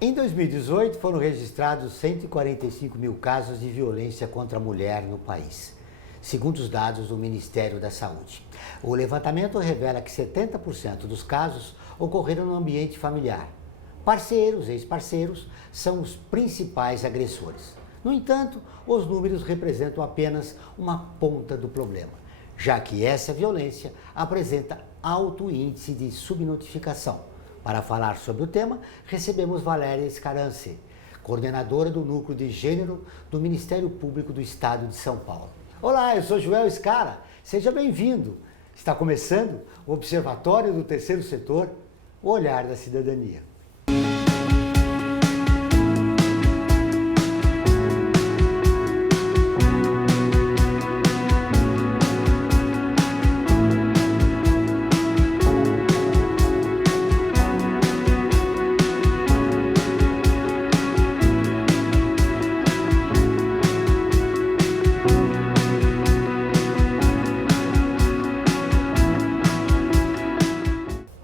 Em 2018, foram registrados 145 mil casos de violência contra a mulher no país, segundo os dados do Ministério da Saúde. O levantamento revela que 70% dos casos ocorreram no ambiente familiar. Parceiros e ex-parceiros são os principais agressores. No entanto, os números representam apenas uma ponta do problema, já que essa violência apresenta alto índice de subnotificação. Para falar sobre o tema, recebemos Valéria Escarance, coordenadora do Núcleo de Gênero do Ministério Público do Estado de São Paulo. Olá, eu sou Joel Escara, seja bem-vindo. Está começando o Observatório do Terceiro Setor, o Olhar da Cidadania.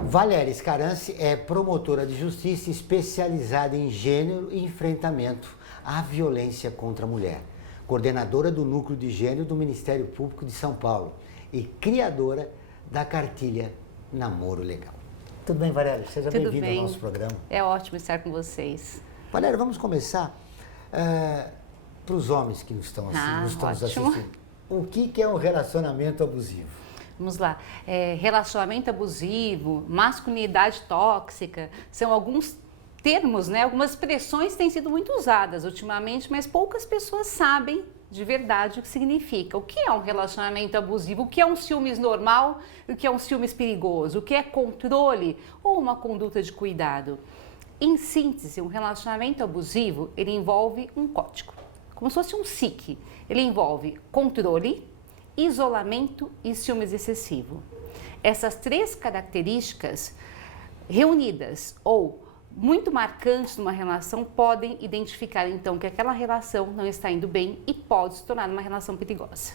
Valéria Escarance é promotora de justiça especializada em gênero e enfrentamento à violência contra a mulher, coordenadora do Núcleo de Gênero do Ministério Público de São Paulo e criadora da cartilha Namoro Legal. Tudo bem, Valéria? Seja bem-vinda ao nosso programa. É ótimo estar com vocês. Valéria, vamos começar para os homens que nos estão assistindo. O que é um relacionamento abusivo? Vamos lá. Relacionamento abusivo, masculinidade tóxica, são alguns termos, né? Algumas expressões têm sido muito usadas ultimamente, mas poucas pessoas sabem de verdade o que significa. O que é um relacionamento abusivo? O que é um ciúmes normal? O que é um ciúmes perigoso? O que é controle ou uma conduta de cuidado? Em síntese, um relacionamento abusivo, ele envolve um código, como se fosse um SIC. Ele envolve controle, isolamento e ciúmes excessivo. Essas três características reunidas ou muito marcantes numa relação podem identificar então que aquela relação não está indo bem e pode se tornar uma relação perigosa.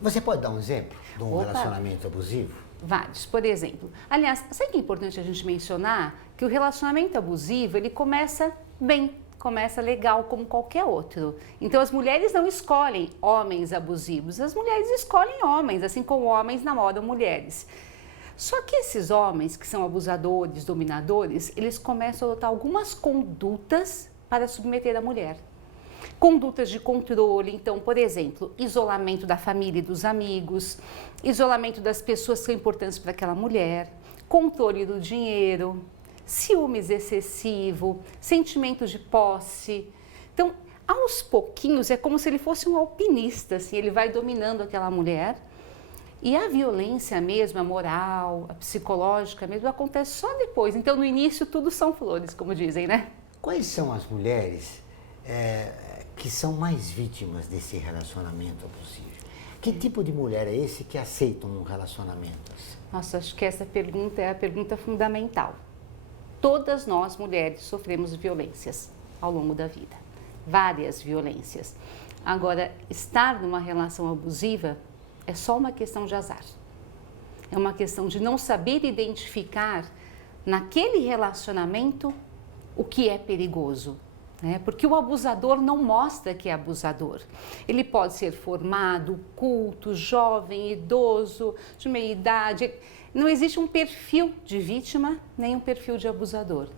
Você pode dar um exemplo de um relacionamento abusivo? Vários. Por exemplo, aliás, sabe que é importante a gente mencionar que o relacionamento abusivo ele começa bem. Começa legal como qualquer outro. Então as mulheres não escolhem homens abusivos, as mulheres escolhem homens, assim como homens namoram mulheres. Só que esses homens que são abusadores, dominadores, eles começam a adotar algumas condutas para submeter a mulher. Condutas de controle, então, por exemplo, isolamento da família e dos amigos, isolamento das pessoas que são importantes para aquela mulher, controle do dinheiro, ciúmes excessivo, sentimento de posse. Então, aos pouquinhos, é como se ele fosse um alpinista, assim, ele vai dominando aquela mulher. E a violência mesmo, a moral, a psicológica mesmo, acontece só depois. Então, no início, tudo são flores, como dizem, né? Quais são as mulheres que são mais vítimas desse relacionamento abusivo? Que tipo de mulher é esse que aceita um relacionamento assim? Nossa, acho que essa pergunta é a pergunta fundamental. Todas nós, mulheres, sofremos violências ao longo da vida, várias violências. Agora, estar numa relação abusiva é só uma questão de azar. É uma questão de não saber identificar naquele relacionamento o que é perigoso, né? Porque o abusador não mostra que é abusador. Ele pode ser formado, culto, jovem, idoso, de meia idade. Não existe um perfil de vítima, nem um perfil de abusador.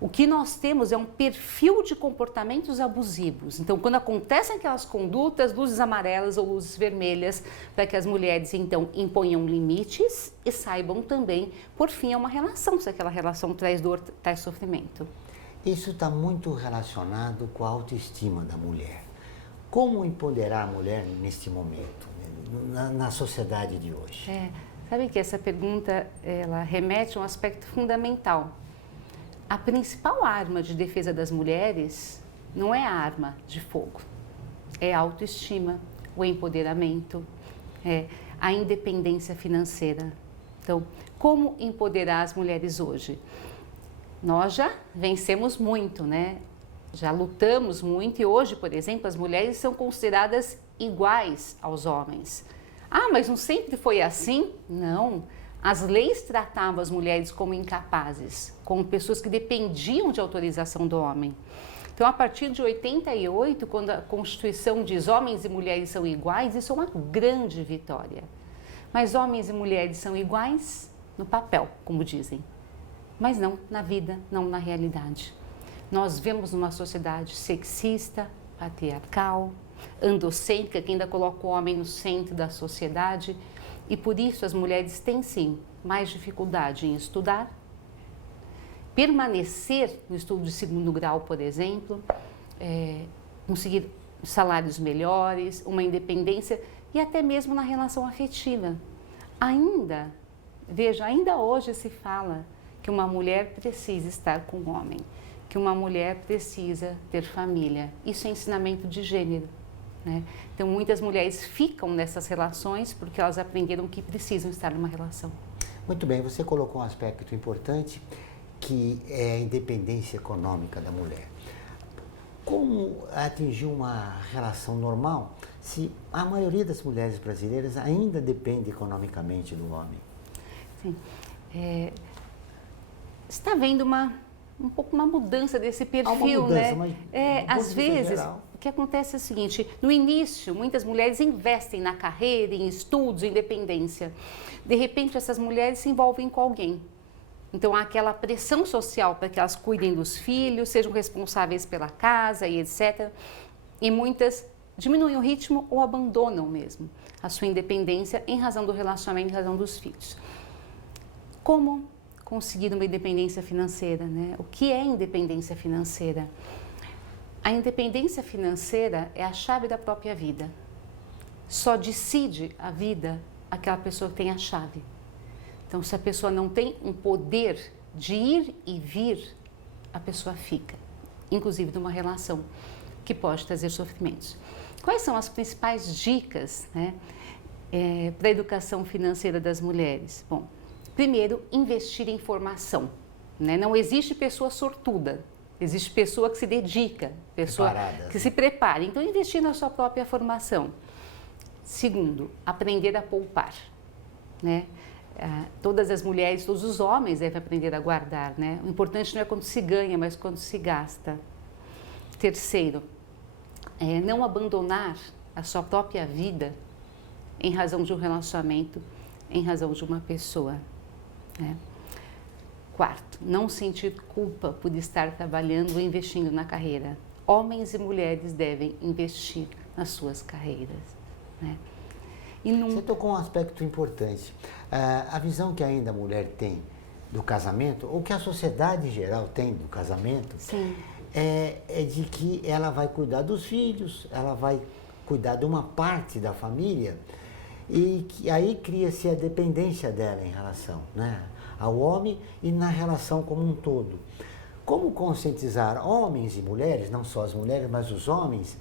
O que nós temos é um perfil de comportamentos abusivos. Então, quando acontecem aquelas condutas, luzes amarelas ou luzes vermelhas, para que as mulheres, então, imponham limites e saibam também, por fim, é uma relação, se aquela relação traz dor, traz sofrimento. Isso está muito relacionado com a autoestima da mulher. Como empoderar a mulher neste momento, na sociedade de hoje? Sabe que essa pergunta, ela remete a um aspecto fundamental. A principal arma de defesa das mulheres não é a arma de fogo, é a autoestima, o empoderamento, a independência financeira. Então, como empoderar as mulheres hoje? Nós já vencemos muito, né? Já lutamos muito e hoje, por exemplo, as mulheres são consideradas iguais aos homens. Ah, mas não sempre foi assim? Não. As leis tratavam as mulheres como incapazes, como pessoas que dependiam de autorização do homem. Então, a partir de 88, quando a Constituição diz homens e mulheres são iguais, isso é uma grande vitória. Mas homens e mulheres são iguais no papel, como dizem, mas não na vida, não na realidade. Nós vemos uma sociedade sexista, patriarcal, androcêntrica, que ainda coloca o homem no centro da sociedade, e por isso as mulheres têm sim mais dificuldade em estudar, permanecer no estudo de segundo grau, por exemplo, conseguir salários melhores, uma independência e até mesmo na relação afetiva. Ainda hoje se fala que uma mulher precisa estar com um homem, que uma mulher precisa ter família. Isso é ensinamento de gênero, né? Então, muitas mulheres ficam nessas relações porque elas aprenderam que precisam estar numa relação. Muito bem, você colocou um aspecto importante, que é a independência econômica da mulher. Como atingir uma relação normal se a maioria das mulheres brasileiras ainda depende economicamente do homem? Sim. Está havendo um pouco uma mudança desse perfil, uma mudança, né? Mas às vezes, geral. o que acontece é o seguinte, no início, muitas mulheres investem na carreira, em estudos, em independência. De repente, essas mulheres se envolvem com alguém. Então, há aquela pressão social para que elas cuidem dos filhos, sejam responsáveis pela casa e etc. E muitas diminuem o ritmo ou abandonam mesmo a sua independência em razão do relacionamento, em razão dos filhos. Como conseguir uma independência financeira, né? O que é independência financeira? A independência financeira é a chave da própria vida. Só decide a vida aquela pessoa que tem a chave. Então, se a pessoa não tem um poder de ir e vir, a pessoa fica, inclusive numa relação que pode trazer sofrimentos. Quais são as principais dicas, né, para a educação financeira das mulheres? Bom, primeiro, investir em formação, né? Não existe pessoa sortuda, existe pessoa que se dedica, pessoa Preparada, que se prepara. Então, investir na sua própria formação. Segundo, aprender a poupar, né? Todas as mulheres, todos os homens devem aprender a guardar, né? O importante não é quando se ganha, mas quando se gasta. Terceiro, não abandonar a sua própria vida em razão de um relacionamento, em razão de uma pessoa, né? Quarto, não sentir culpa por estar trabalhando ou investindo na carreira. Homens e mulheres devem investir nas suas carreiras, né? Você tocou um aspecto importante. A visão que ainda a mulher tem do casamento, ou que a sociedade em geral tem do casamento, Sim. É de que ela vai cuidar dos filhos, ela vai cuidar de uma parte da família, e que aí cria-se a dependência dela em relação, né, ao homem e na relação como um todo. Como conscientizar homens e mulheres, não só as mulheres, mas os homens,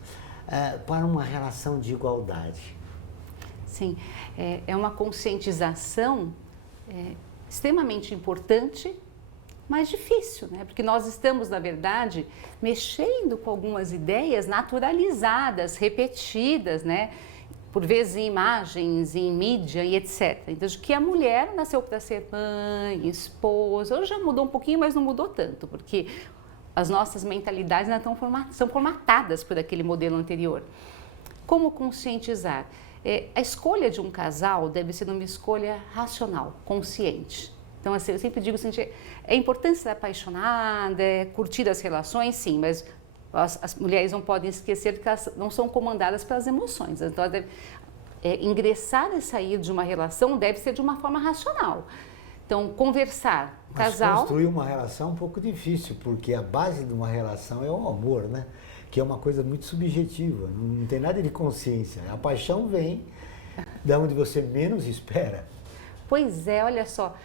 para uma relação de igualdade? Sim, é uma conscientização extremamente importante, mas difícil, né? Porque nós estamos, na verdade, mexendo com algumas ideias naturalizadas, repetidas, né? Por vezes em imagens, em mídia e etc. Então, de que a mulher nasceu para ser mãe, esposa, hoje já mudou um pouquinho, mas não mudou tanto, porque as nossas mentalidades ainda são formatadas por aquele modelo anterior. Como conscientizar? A escolha de um casal deve ser uma escolha racional, consciente. Então, assim, eu sempre digo assim, é importante ser apaixonada, curtir as relações, sim, mas as mulheres não podem esquecer que elas não são comandadas pelas emoções. Então, ingressar e sair de uma relação deve ser de uma forma racional. Então, conversar, casal... Mas construir uma relação é um pouco difícil, porque a base de uma relação é o amor, né? Que é uma coisa muito subjetiva, não tem nada de consciência. A paixão vem de onde você menos espera. Pois é, olha só,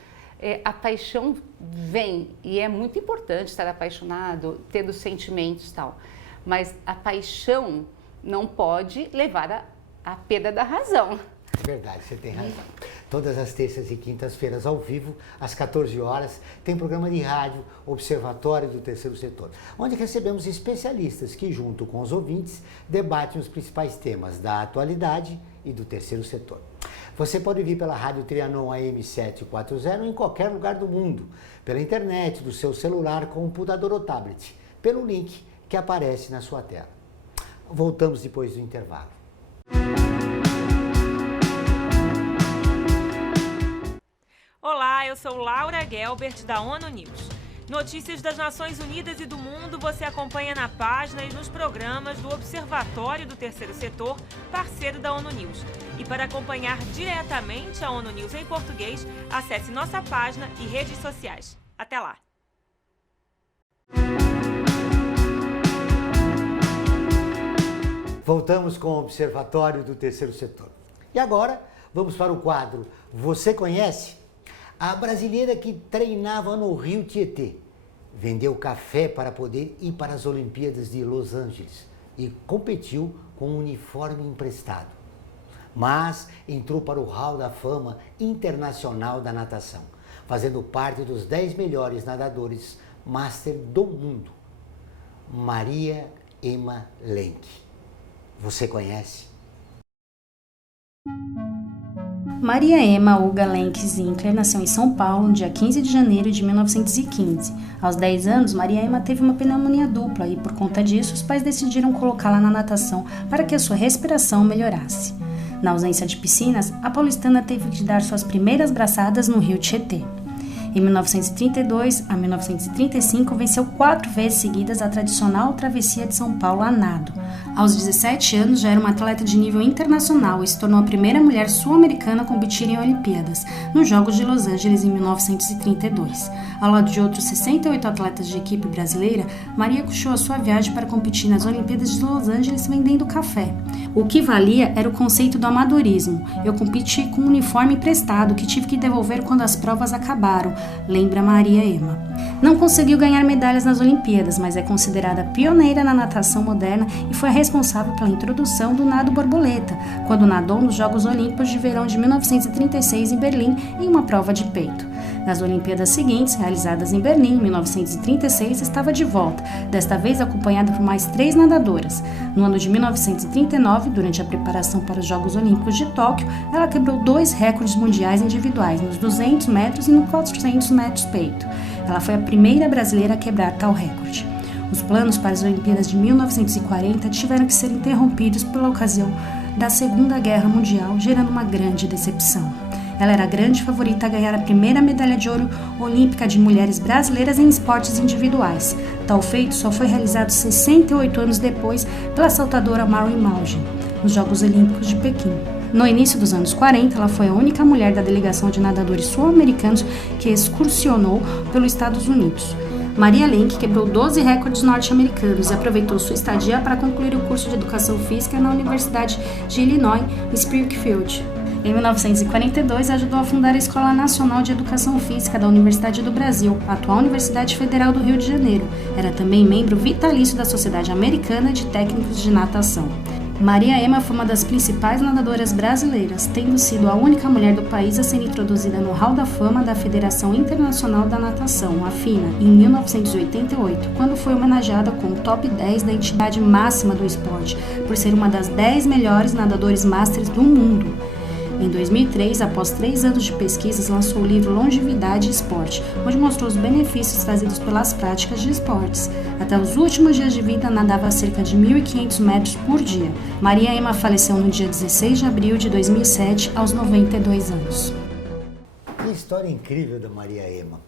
a paixão vem e é muito importante estar apaixonado, ter os sentimentos e tal, mas a paixão não pode levar à perda da razão. Verdade, você tem razão. Todas as terças e quintas-feiras, ao vivo, às 14 horas, tem programa de rádio Observatório do Terceiro Setor, onde recebemos especialistas que, junto com os ouvintes, debatem os principais temas da atualidade e do terceiro setor. Você pode vir pela Rádio Trianon AM 740 em qualquer lugar do mundo, pela internet, do seu celular, computador ou tablet, pelo link que aparece na sua tela. Voltamos depois do intervalo. Olá, eu sou Laura Gelbert, da ONU News. Notícias das Nações Unidas e do mundo você acompanha na página e nos programas do Observatório do Terceiro Setor, parceiro da ONU News. E para acompanhar diretamente a ONU News em português, acesse nossa página e redes sociais. Até lá! Voltamos com o Observatório do Terceiro Setor. E agora, vamos para o quadro Você Conhece? A brasileira que treinava no Rio Tietê vendeu café para poder ir para as Olimpíadas de Los Angeles e competiu com um uniforme emprestado. Mas entrou para o Hall da Fama Internacional da Natação, fazendo parte dos 10 melhores nadadores Master do mundo. Maria Emma Lenk. Você conhece? Maria Emma Olga Lenk Zinkler nasceu em São Paulo no dia 15 de janeiro de 1915. Aos 10 anos, Maria Emma teve uma pneumonia dupla e, por conta disso, os pais decidiram colocá-la na natação para que a sua respiração melhorasse. Na ausência de piscinas, a paulistana teve que dar suas primeiras braçadas no rio Tietê. Em 1932 a 1935, venceu 4 vezes seguidas a tradicional travessia de São Paulo a nado. Aos 17 anos, já era uma atleta de nível internacional e se tornou a primeira mulher sul-americana a competir em Olimpíadas, nos Jogos de Los Angeles em 1932. Ao lado de outros 68 atletas de equipe brasileira, Maria puxou a sua viagem para competir nas Olimpíadas de Los Angeles vendendo café. O que valia era o conceito do amadorismo. Eu competi com um uniforme emprestado que tive que devolver quando as provas acabaram, lembra Maria Emma. Não conseguiu ganhar medalhas nas Olimpíadas, mas é considerada pioneira na natação moderna e foi a responsável pela introdução do nado borboleta, quando nadou nos Jogos Olímpicos de Verão de 1936 em Berlim em uma prova de peito. Nas Olimpíadas seguintes, realizadas em Berlim em 1936, estava de volta, desta vez acompanhada por mais 3 nadadoras. No ano de 1939, durante a preparação para os Jogos Olímpicos de Tóquio, ela quebrou 2 recordes mundiais individuais, nos 200 metros e nos 400 metros peito. Ela foi a primeira brasileira a quebrar tal recorde. Os planos para as Olimpíadas de 1940 tiveram que ser interrompidos pela ocasião da Segunda Guerra Mundial, gerando uma grande decepção. Ela era a grande favorita a ganhar a primeira medalha de ouro olímpica de mulheres brasileiras em esportes individuais. Tal feito só foi realizado 68 anos depois pela saltadora Maureen Mauldin, nos Jogos Olímpicos de Pequim. No início dos anos 40, ela foi a única mulher da delegação de nadadores sul-americanos que excursionou pelos Estados Unidos. Maria Lenk quebrou 12 recordes norte-americanos e aproveitou sua estadia para concluir o curso de Educação Física na Universidade de Illinois, em Springfield. Em 1942, ajudou a fundar a Escola Nacional de Educação Física da Universidade do Brasil, a atual Universidade Federal do Rio de Janeiro. Era também membro vitalício da Sociedade Americana de Técnicos de Natação. Maria Emma foi uma das principais nadadoras brasileiras, tendo sido a única mulher do país a ser introduzida no Hall da Fama da Federação Internacional da Natação, a FINA, em 1988, quando foi homenageada com o top 10 da entidade máxima do esporte, por ser uma das 10 melhores nadadores masters do mundo. Em 2003, após 3 anos de pesquisas, lançou o livro Longevidade e Esporte, onde mostrou os benefícios trazidos pelas práticas de esportes. Até os últimos dias de vida, nadava a cerca de 1.500 metros por dia. Maria Emma faleceu no dia 16 de abril de 2007, aos 92 anos. Que história incrível da Maria Emma.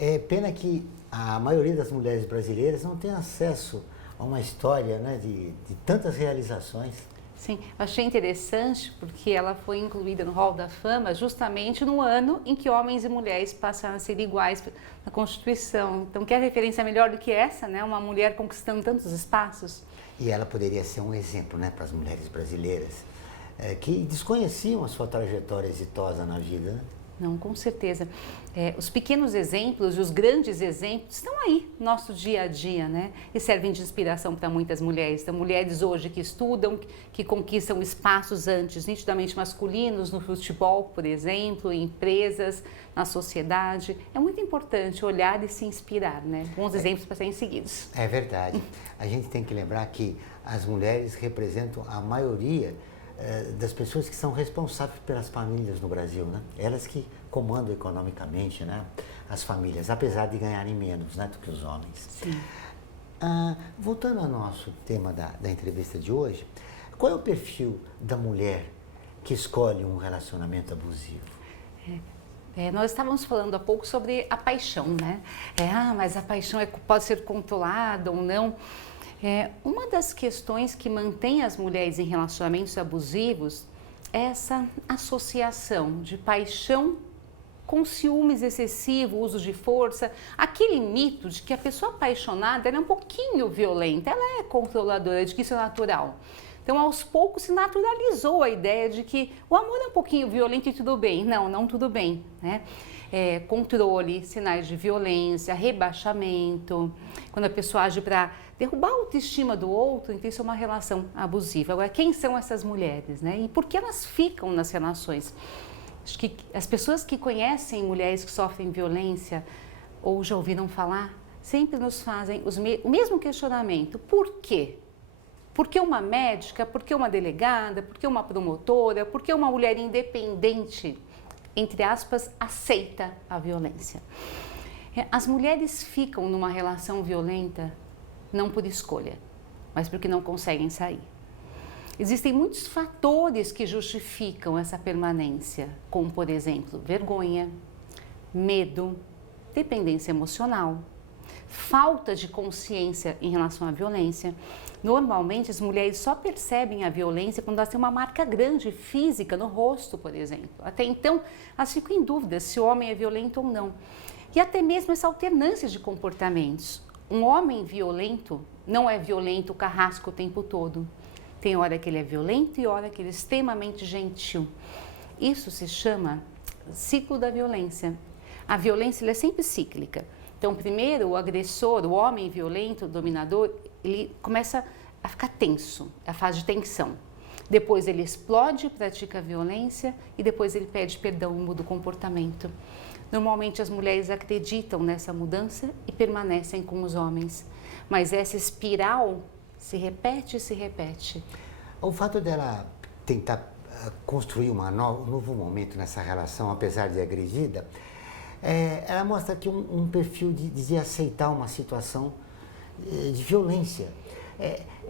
É pena que a maioria das mulheres brasileiras não tem acesso a uma história, né, de tantas realizações. Sim, achei interessante porque ela foi incluída no Hall da Fama justamente no ano em que homens e mulheres passaram a ser iguais na Constituição. Então, quer referência melhor do que essa, né? Uma mulher conquistando tantos espaços? E ela poderia ser um exemplo, né, para as mulheres brasileiras que desconheciam a sua trajetória exitosa na vida, né? Não, com certeza. Os pequenos exemplos e os grandes exemplos estão aí no nosso dia a dia, né? E servem de inspiração para muitas mulheres. Então, mulheres hoje que estudam, que conquistam espaços antes nitidamente masculinos no futebol, por exemplo, em empresas, na sociedade. É muito importante olhar e se inspirar, né? Bons exemplos para serem seguidos. É verdade. A gente tem que lembrar que as mulheres representam a maioria das pessoas que são responsáveis pelas famílias no Brasil, né? Elas que comandam economicamente, né, as famílias, apesar de ganharem menos, né, do que os homens. Sim. Voltando ao nosso tema da entrevista de hoje, qual é o perfil da mulher que escolhe um relacionamento abusivo? Nós estávamos falando há pouco sobre a paixão, né? Mas a paixão pode ser controlada ou não. Uma das questões que mantém as mulheres em relacionamentos abusivos é essa associação de paixão com ciúmes excessivo, uso de força, aquele mito de que a pessoa apaixonada ela é um pouquinho violenta, ela é controladora, de que isso é natural. Então, aos poucos se naturalizou a ideia de que o amor é um pouquinho violento e tudo bem. Não, não tudo bem, né? Controle, sinais de violência, rebaixamento, quando a pessoa age para derrubar a autoestima do outro, então isso é uma relação abusiva. Agora, quem são essas mulheres, né? E por que elas ficam nas relações? Acho que as pessoas que conhecem mulheres que sofrem violência ou já ouviram falar, sempre nos fazem o mesmo questionamento. Por quê? Por que uma médica? Por que uma delegada? Por que uma promotora? Por que uma mulher independente, entre aspas, aceita a violência? As mulheres ficam numa relação violenta não por escolha, mas porque não conseguem sair. Existem muitos fatores que justificam essa permanência, como, por exemplo, vergonha, medo, dependência emocional, falta de consciência em relação à violência. Normalmente, as mulheres só percebem a violência quando elas têm uma marca grande física no rosto, por exemplo. Até então, elas ficam em dúvida se o homem é violento ou não. E até mesmo essa alternância de comportamentos. Um homem violento não é violento, carrasco o tempo todo. Tem hora que ele é violento e hora que ele é extremamente gentil. Isso se chama ciclo da violência. A violência ela é sempre cíclica. Então, primeiro, o agressor, o homem violento, o dominador, ele começa a ficar tenso, é a fase de tensão. Depois ele explode, pratica a violência e depois ele pede perdão e muda o comportamento. Normalmente as mulheres acreditam nessa mudança e permanecem com os homens. Mas essa espiral se repete e se repete. O fato dela tentar construir um novo momento nessa relação, apesar de agredida, ela mostra aqui um perfil de aceitar uma situação de violência.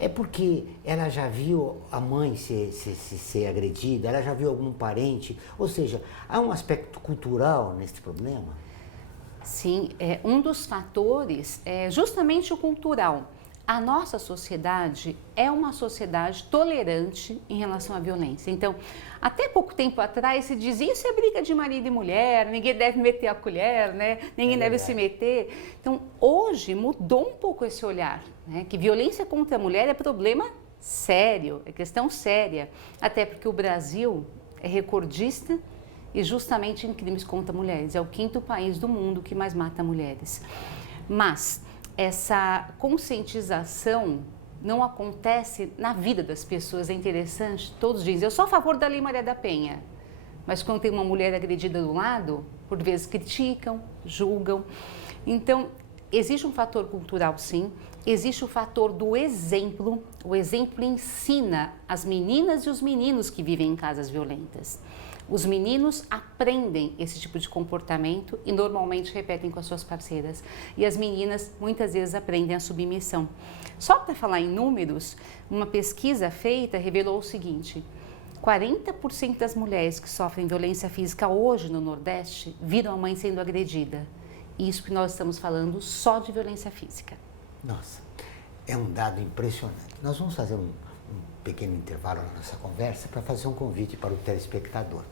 É porque ela já viu a mãe ser agredida, ela já viu algum parente, ou seja, há um aspecto cultural nesse problema? Sim, um dos fatores é justamente o cultural. A nossa sociedade é uma sociedade tolerante em relação à violência. Então, até pouco tempo atrás se dizia isso é briga de marido e mulher, ninguém deve meter a colher, né? Ninguém deve se meter. Então, hoje mudou um pouco esse olhar, né? Que violência contra a mulher é problema sério, é questão séria. Até porque o Brasil é recordista e justamente em crimes contra mulheres. É o 5º país do mundo que mais mata mulheres. Mas essa conscientização não acontece na vida das pessoas, é interessante. Todos dizem, eu sou a favor da Lei Maria da Penha, mas quando tem uma mulher agredida do lado, por vezes criticam, julgam. Então, existe um fator cultural, sim, existe o fator do exemplo. O exemplo ensina as meninas e os meninos que vivem em casas violentas. Os meninos aprendem esse tipo de comportamento e normalmente repetem com as suas parceiras. E as meninas muitas vezes aprendem a submissão. Só para falar em números, uma pesquisa feita revelou o seguinte: 40% das mulheres que sofrem violência física hoje no Nordeste viram a mãe sendo agredida. Isso que nós estamos falando só de violência física. Nossa, é um dado impressionante. Nós vamos fazer um pequeno intervalo na nossa conversa para fazer um convite para o telespectador,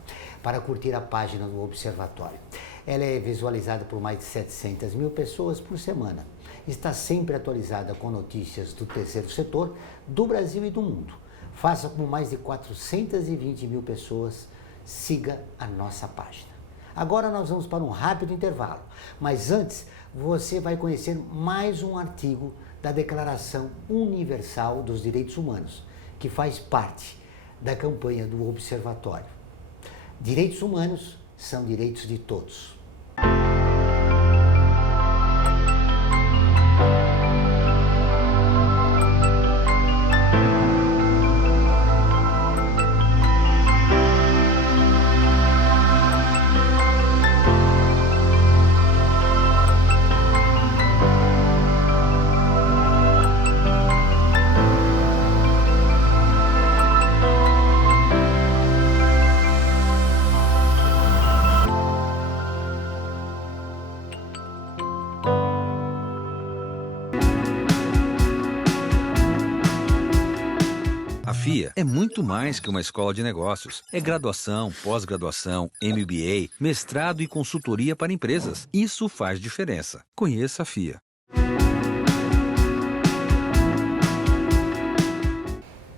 para curtir a página do Observatório. Ela é visualizada por mais de 700 mil pessoas por semana. Está sempre atualizada com notícias do terceiro setor, do Brasil e do mundo. Faça como mais de 420 mil pessoas, siga a nossa página. Agora nós vamos para um rápido intervalo, mas antes você vai conhecer mais um artigo da Declaração Universal dos Direitos Humanos, que faz parte da campanha do Observatório. Direitos humanos são direitos de todos. A FIA é muito mais que uma escola de negócios. É graduação, pós-graduação, MBA, mestrado e consultoria para empresas. Isso faz diferença. Conheça a FIA.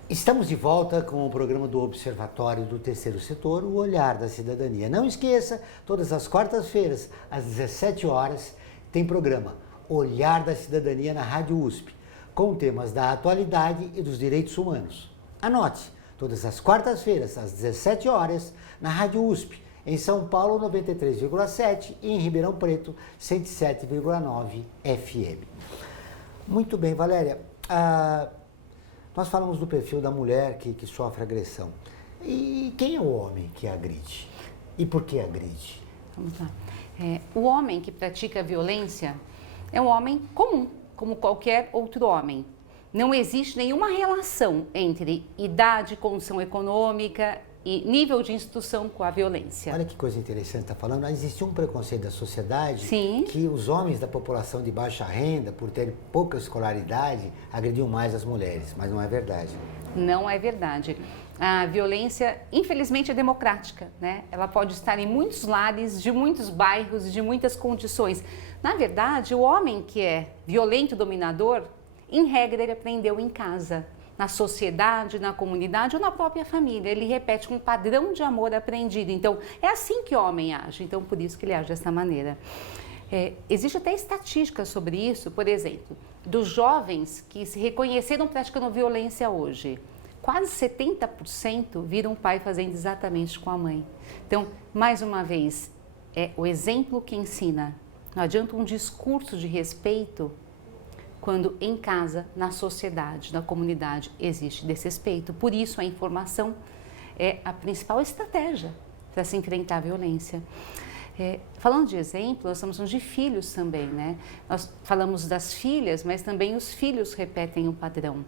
Estamos de volta com o programa do Observatório do Terceiro Setor, o Olhar da Cidadania. Não esqueça, todas as quartas-feiras, às 17 horas, tem programa Olhar da Cidadania na Rádio USP, com temas da atualidade e dos direitos humanos. Anote, todas as quartas-feiras, às 17 horas, na Rádio USP, em São Paulo, 93,7 e em Ribeirão Preto, 107,9 FM. Muito bem, Valéria. Nós falamos do perfil da mulher que sofre agressão. E quem é o homem que agride? E por que agride? Vamos lá. O homem que pratica violência é um homem comum, como qualquer outro homem. Não existe nenhuma relação entre idade, condição econômica e nível de instrução com a violência. Olha que coisa interessante está falando. Existe um preconceito da sociedade. Sim. Que os homens da população de baixa renda, por terem pouca escolaridade, agrediam mais as mulheres, mas não é verdade. Não é verdade. A violência, infelizmente, é democrática, né? Ela pode estar em muitos lares, de muitos bairros, de muitas condições. Na verdade, o homem que é violento e dominador, em regra, ele aprendeu em casa, na sociedade, na comunidade ou na própria família. Ele repete um padrão de amor aprendido. Então, é assim que o homem age. Então, por isso que ele age dessa maneira. Existe até estatística sobre isso, por exemplo, dos jovens que se reconheceram praticando violência hoje. Quase 70% viram o pai fazendo exatamente com a mãe. Então, mais uma vez, é o exemplo que ensina. Não adianta um discurso de respeito quando em casa, na sociedade, na comunidade, existe desrespeito. Por isso, a informação é a principal estratégia para se enfrentar a violência. Falando de exemplo, nós estamos falando de filhos também, né? Nós falamos das filhas, mas também os filhos repetem o padrão.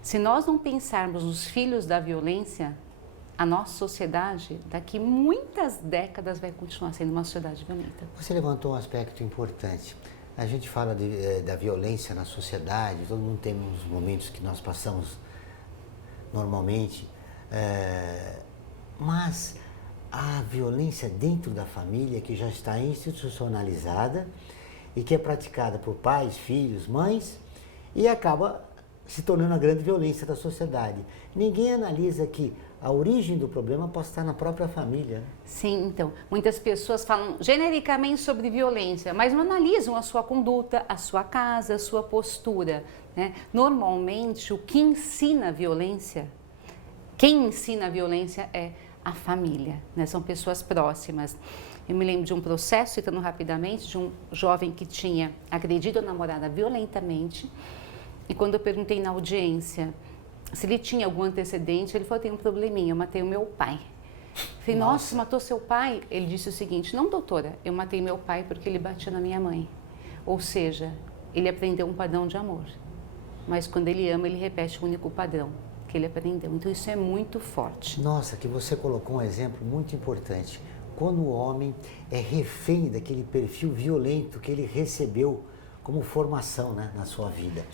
Se nós não pensarmos nos filhos da violência, a nossa sociedade, daqui muitas décadas, vai continuar sendo uma sociedade violenta. Você levantou um aspecto importante. A gente fala da violência na sociedade, todo mundo tem uns momentos que nós passamos normalmente, mas a violência dentro da família, que já está institucionalizada e que é praticada por pais, filhos, mães, e acaba se tornando a grande violência da sociedade. Ninguém analisa que a origem do problema pode estar na própria família. Sim, então, muitas pessoas falam genericamente sobre violência, mas não analisam a sua conduta, a sua casa, a sua postura, né? Normalmente, o que ensina a violência, quem ensina a violência é a família, né? São pessoas próximas. Eu me lembro de um processo, citando rapidamente, de um jovem que tinha agredido a namorada violentamente. E quando eu perguntei na audiência se ele tinha algum antecedente, ele falou: tem um probleminha, eu matei o meu pai. Eu falei: nossa, matou seu pai? Ele disse o seguinte: não, doutora, eu matei meu pai porque ele batia na minha mãe. Ou seja, ele aprendeu um padrão de amor. Mas quando ele ama, ele repete o único padrão que ele aprendeu. Então isso é muito forte. Nossa, que você colocou um exemplo muito importante. Quando o homem é refém daquele perfil violento que ele recebeu como formação, né, na sua vida.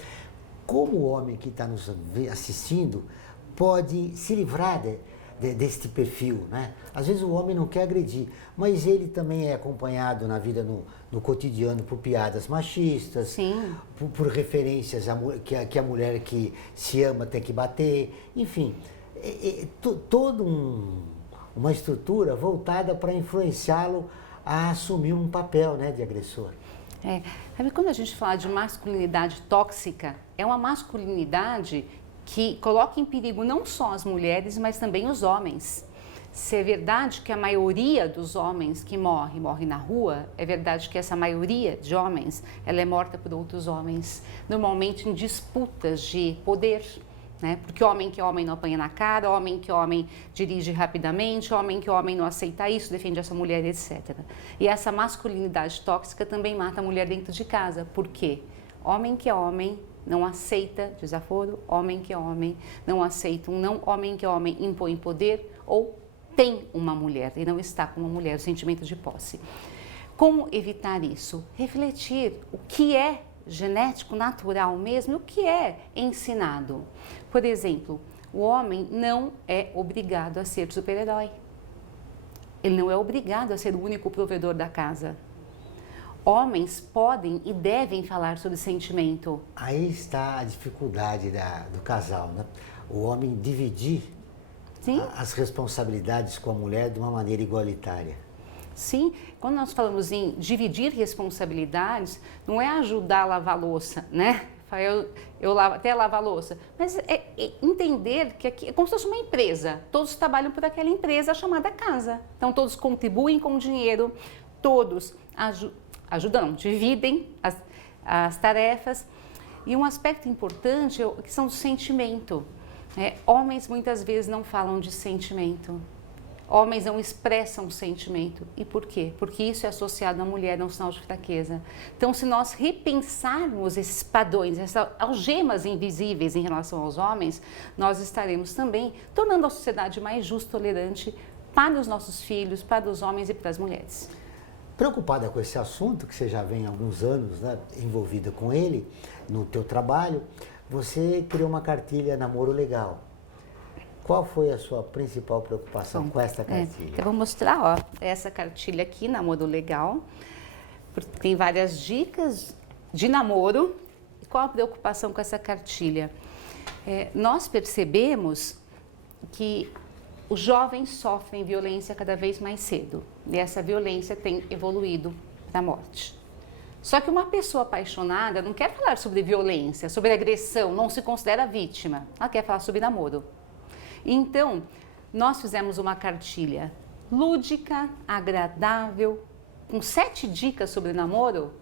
Como o homem que está nos assistindo pode se livrar deste perfil, né? Às vezes o homem não quer agredir, mas ele também é acompanhado na vida, no cotidiano, por piadas machistas, Sim. Por referências que a mulher que se ama tem que bater, enfim, toda uma estrutura voltada para influenciá-lo a assumir um papel, né, de agressor. Sabe, quando a gente fala de masculinidade tóxica, é uma masculinidade que coloca em perigo não só as mulheres, mas também os homens. Se é verdade que a maioria dos homens que morre na rua, é verdade que essa maioria de homens, ela é morta por outros homens, normalmente em disputas de poder, né? Porque homem que homem não apanha na cara, homem que homem dirige rapidamente, homem que homem não aceita isso, defende essa mulher, etc. E essa masculinidade tóxica também mata a mulher dentro de casa. Por quê? Homem que é homem não aceita desaforo, homem que é homem não aceita um não, homem que é homem impõe poder ou tem uma mulher e não está com uma mulher, o sentimento de posse. Como evitar isso? Refletir o que é genético, natural mesmo, e o que é ensinado. Por exemplo, O homem não é obrigado a ser super-herói. Ele não é obrigado a ser o único provedor da casa. Homens podem e devem falar sobre sentimento. Aí está a dificuldade do casal, né? O homem dividir Sim. as responsabilidades com a mulher de uma maneira igualitária. Sim, quando nós falamos em dividir responsabilidades, não é ajudar a lavar a louça, né? Eu lavo, até lavar a louça, mas é entender que aqui é como se fosse uma empresa, todos trabalham por aquela empresa chamada casa. Então todos contribuem com o dinheiro, todos ajudam, dividem as tarefas. E um aspecto importante é a questão do sentimento. Homens muitas vezes não falam de sentimento. Homens não expressam sentimento. E por quê? Porque isso é associado à mulher, é um sinal de fraqueza. Então, se nós repensarmos esses padrões, essas algemas invisíveis em relação aos homens, nós estaremos também tornando a sociedade mais justa, tolerante para os nossos filhos, para os homens e para as mulheres. Preocupada com esse assunto, que você já vem há alguns anos, né, envolvida com ele, no teu trabalho, você criou uma cartilha Namoro Legal. Qual foi a sua principal preocupação com esta cartilha? Eu vou mostrar, essa cartilha aqui, Namoro Legal. Tem várias dicas de namoro. Qual a preocupação com essa cartilha? Nós percebemos que os jovens sofrem violência cada vez mais cedo. E essa violência tem evoluído para a morte. Só que uma pessoa apaixonada não quer falar sobre violência, sobre agressão, não se considera vítima. Ela quer falar sobre namoro. Então, nós fizemos uma cartilha lúdica, agradável, com 7 dicas sobre namoro,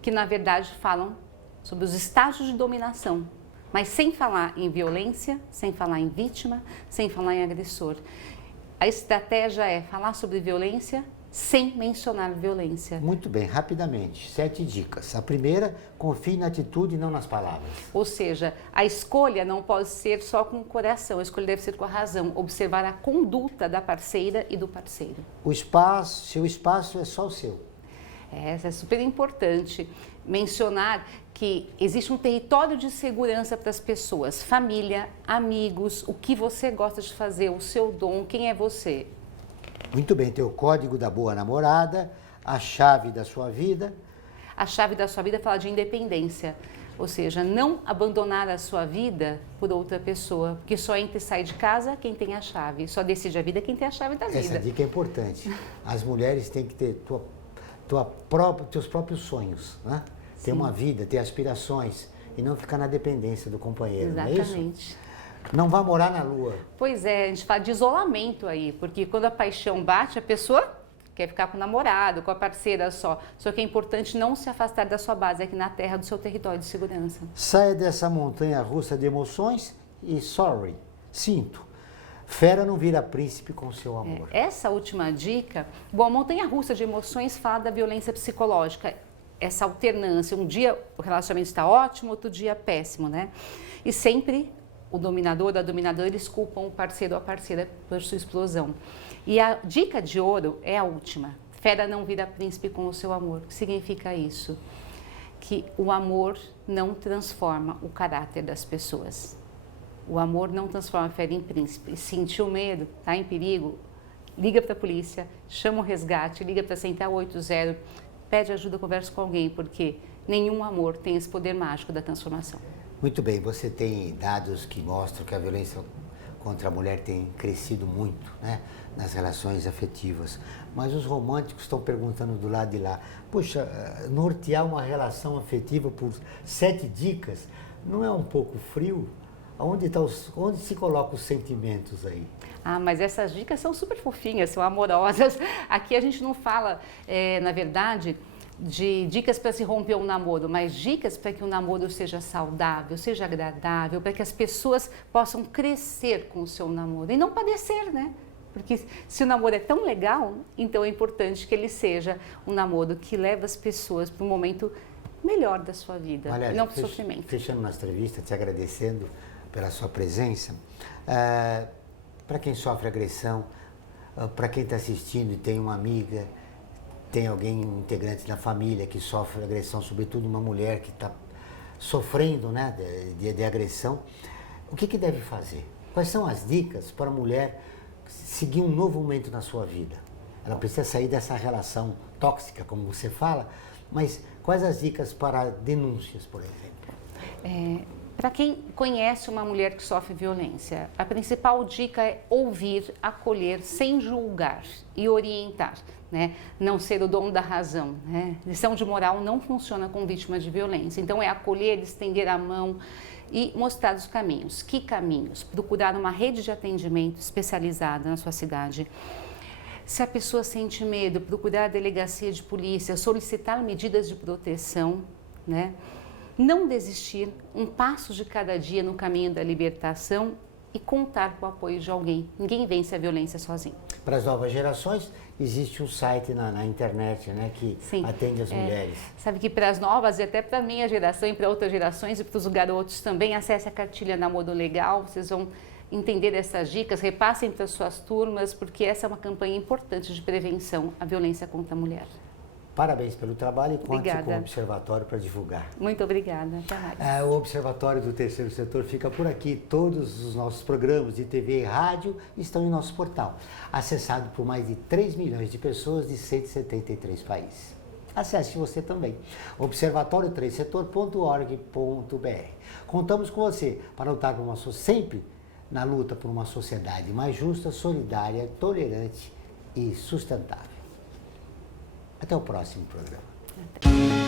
que na verdade falam sobre os estágios de dominação, mas sem falar em violência, sem falar em vítima, sem falar em agressor. A estratégia é falar sobre violência sem mencionar violência. Muito bem, rapidamente, 7 dicas. A primeira, confie na atitude e não nas palavras. Ou seja, a escolha não pode ser só com o coração, a escolha deve ser com a razão, observar a conduta da parceira e do parceiro. Seu espaço é só o seu. Essa é super importante, mencionar que existe um território de segurança para as pessoas, família, amigos, o que você gosta de fazer, o seu dom, quem é você. Muito bem, tem o código da boa namorada, a chave da sua vida. A chave da sua vida fala de independência, ou seja, não abandonar a sua vida por outra pessoa, porque só entra e sai de casa quem tem a chave, só decide a vida quem tem a chave da vida. Essa dica é importante. As mulheres têm que ter teus próprios sonhos, né? Ter uma vida, ter aspirações e não ficar na dependência do companheiro, Exatamente. Não é isso? Não vá morar na lua. Pois é, a gente fala de isolamento aí, porque quando a paixão bate, a pessoa quer ficar com o namorado, com a parceira só. Só que é importante não se afastar da sua base aqui na terra, do seu território de segurança. Saia dessa montanha russa de emoções e sinto. Fera não vira príncipe com seu amor. Essa última dica, bom, a montanha russa de emoções fala da violência psicológica, essa alternância. Um dia o relacionamento está ótimo, outro dia péssimo, né? E sempre o dominador ou a dominadora, eles culpam o parceiro ou a parceira por sua explosão. E a dica de ouro é a última. Fera não vira príncipe com o seu amor. O que significa isso? Que o amor não transforma o caráter das pessoas. O amor não transforma a fera em príncipe. Sentiu medo, está em perigo, liga para a polícia, chama o resgate, liga para a Central 80, pede ajuda, conversa com alguém, porque nenhum amor tem esse poder mágico da transformação. Muito bem, você tem dados que mostram que a violência contra a mulher tem crescido muito, né, nas relações afetivas. Mas os românticos estão perguntando do lado de lá, puxa, nortear uma relação afetiva por 7 dicas não é um pouco frio? Onde se colocam os sentimentos aí? Ah, mas essas dicas são super fofinhas, são amorosas. Aqui a gente não fala, na verdade, de dicas para se romper um namoro, mas dicas para que o namoro seja saudável, seja agradável, para que as pessoas possam crescer com o seu namoro e não padecer, né? Porque se o namoro é tão legal, então é importante que ele seja um namoro que leva as pessoas para um momento melhor da sua vida, Olha, não para o sofrimento. Fechando nossa entrevista, te agradecendo pela sua presença. Para quem sofre agressão, para quem está assistindo e tem uma amiga, tem alguém, um integrante da família que sofre agressão, sobretudo uma mulher que está sofrendo, né, de agressão, o que deve fazer? Quais são as dicas para a mulher seguir um novo momento na sua vida? Ela precisa sair dessa relação tóxica, como você fala, mas quais as dicas para denúncias, por exemplo? Para quem conhece uma mulher que sofre violência, a principal dica é ouvir, acolher, sem julgar e orientar, né? Não ser o dono da razão, né? Lição de moral não funciona com vítimas de violência. Então é acolher, estender a mão e mostrar os caminhos. Que caminhos? Procurar uma rede de atendimento especializada na sua cidade. Se a pessoa sente medo, procurar a delegacia de polícia, solicitar medidas de proteção, né? Não desistir, um passo de cada dia no caminho da libertação e contar com o apoio de alguém. Ninguém vence a violência sozinho. Para as novas gerações, existe um site na internet, né, que Sim, atende as mulheres. Sabe que para as novas e até para a minha geração e para outras gerações e para os garotos também, acesse a cartilha Namoro Legal, vocês vão entender essas dicas, repassem para as suas turmas, porque essa é uma campanha importante de prevenção à violência contra a mulher. Parabéns pelo trabalho e conte Obrigada. com o Observatório para divulgar. Muito obrigada. Até mais. O Observatório do Terceiro Setor fica por aqui. Todos os nossos programas de TV e rádio estão em nosso portal, acessado por mais de 3 milhões de pessoas de 173 países. Acesse você também, observatório3setor.org.br. Contamos com você para lutar sempre na luta por uma sociedade mais justa, solidária, tolerante e sustentável. Até o próximo programa. Até.